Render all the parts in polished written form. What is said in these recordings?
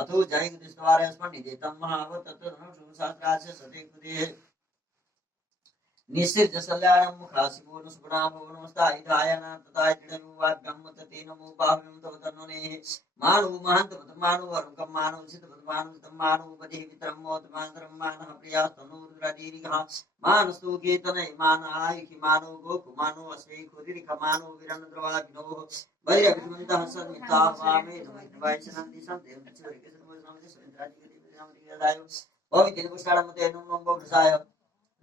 अतो जयगुरुद्वारे स्मरणितं महावततनुशास्त्रास्य सते निश्चित जसल्याणं मुखासिमो सुगुणामो नमस्तायुधायन तथा जडमुवाभ्यं नमो बाहुं तव तन्नोने मानु महंत मानु वरुकं मानु सित मानु तम मानु बधि वित्रम मोत मानरम मानः प्रिया तनुरुद्रदीर्घ मानस्तु केतनै मानाय कि मानु गोकु मानु अस्मै खुदिरिक मानु विरन्द्रवा विनो वैर विमन्तः सन्मिता वामे वैचनन्ति सन्ते चिवरिके समोसमते सवित्रादि गति नामदिगायो भवितिन पुष्टामते नमो बवसाय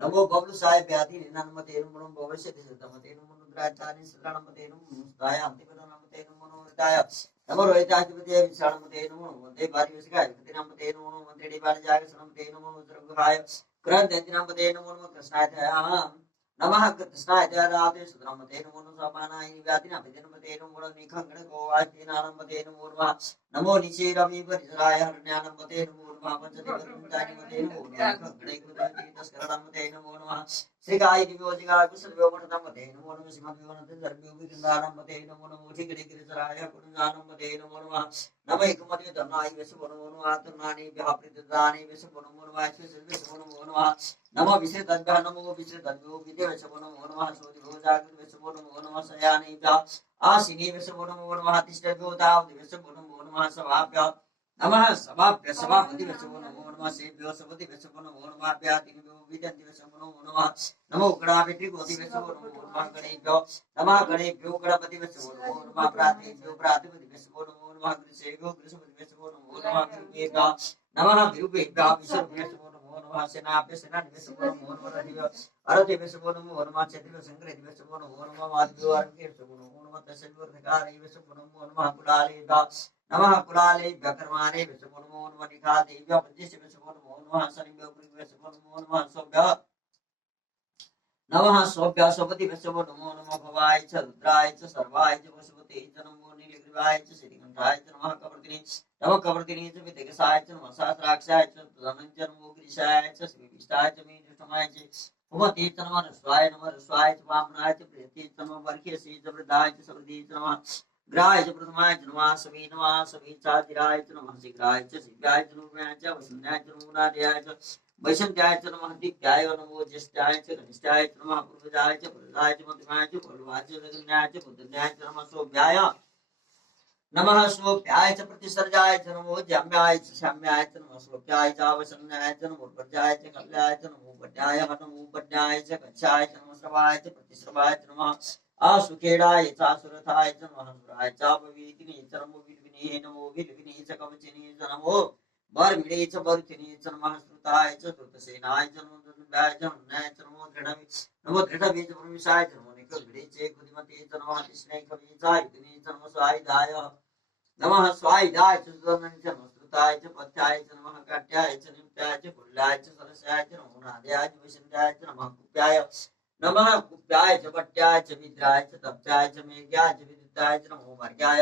नमो बबलु साय व्याधि निनमते नमो भविष्य दिसतमते नमो रुद्राचार्य सरणमते नमो मुस्ताय अंतिपदनमते नमो मनोरताय नमो रोहिताधिपते विशालमते नमो वंदे भार्यवसिकाय कृतिनमते नमो मंत्रेडी बालजाग सनमते नमो उज्रगुहाय क्रांतिनमते नमो कृष्णाय नमः कृष्णाय राधे सुद्रमते नमो समानाय व्याधिनमते नमते नमो निखंगण गोवाचीनानमते नमो नमो निशे रवि परिसराय हरण्यानमते नमो पंचदेवतानिमते नमो खंगणे तस्करणमते नमो नमः श्रीगाय दिव्योजिगाय कुशलव्योमठनमते नमो नमः सिंहव्योनते सर्वयोगिंदानमते नमो नमो ठिगणगिरिसराय कुणजानमते नमो नमः नमः एकमते धनाय विश्व नमो नमः तन्नानि व्यापृतदानि विश्व नमो नमः विश्व नमो नमः नमः विश्वतद्भ्यः नमो विश्वतद्भ्यो विद्य विश्व नमो नमः सोदिभोजागृत विश्व नमो नमः शयानि आसिनी विश्व नमो नमः तिष्ठभ्योताव विश्व नमो नमः सभाभ्यः नमः सभाभ्य सभापति विश्व नमो नमः सेभ्यो सपति विश्व नमो नमः व्यातिभ्यो विदन्ति विश्व नमो नमः नमो गणाभिति गोति विश्व नमो नमः गणेभ्यो नमः गणेभ्यो गणपति विश्व नमो नमः प्रातिभ्यो प्रातिपति विश्व नमो नमः गृहेभ्यो गृहपति विश्व नमो नमः गुरुभ्यो नमः गुरुभ्यो विश्व नमो नमः सेनाभ्य सेनानि विश्व नमो नमः अरति विश्व नमो नमः क्षत्रिय संग्रह विश्व नमो नमः माधव्यो अर्घ्य विश्व नमो नमः तस्यवर्धकारि विश्व नमो नमः कुलालेभ्यो नमः कुलाले व्याकर्माणे विश्व नमो नमः निखादेभ्यो पंचेश विश्व नमो नमः शनिभ्यो विश्व नमो नमः सोभ्य नमः सोभ्य सोपति विश्व नमो नमः भवाय च रुद्राय च सर्वाय च वसुपते च नमो नीलग्रीवाय च श्रीकंठाय च नमः कवर्तिनी च विदिकसाय च नमः सहस्राक्षाय च धनंजय नमो गिरिशाय च श्रीविष्टाय च मीनृष्टमाय च उमते च नमः रस्वाय च वामनाय च प्रियते च नमः वर्षीयसे च वृद्धाय च समृद्धि च नमः ग्राय च प्रथमाय च नमः समी चादिराय च नमः शीघ्राय च शिव्याय च नूर्म्याय च वसुन्याय च नूनादयाय च वैशन्त्याय च नमः दिव्याय नमो ज्येष्ठाय च कनिष्ठाय च नमः पूर्वजाय च पुरुषाय च मध्यमाय च पूर्वाय च जगन्याय च बुद्धन्याय च नमः सोभ्याय नमः सोभ्याय च प्रतिसर्जाय च नमो जम्याय च शम्याय च नमः सोभ्याय च वसन्याय च नमो पर्याय च कल्याय च नमो पड्याय नमो पड्याय च कच्छाय च नमः श्रवाय च प्रतिश्रवाय च नमः आसुखेडाय चासुरथाय च नमः सुराय चापवीतिने च नमो विद्विने नमो विद्विने च कवचिने च नमो बर्मिणे च बर्थिने च नमः श्रुताय च श्रुतसेनाय च नमो दुर्गाय च नमः च नमो दृढवे च प्रविशाय च नमो निकलभिडे च कुदिमते च नमः कृष्णे कविचाय युतिने च नमः स्वायुधाय नमः स्वायुधाय च सुदर्णने च नमः श्रुताय च पथ्याय च नमः काट्याय च नित्याय च कुल्याय च सरस्याय च नमो नादयाय च विशन्त्याय च नमः कुप्याय नमः कुप्याय च पट्याय च विद्राय च तप्त्याय च मेघ्याय च विद्युताय च नमो वर्ग्याय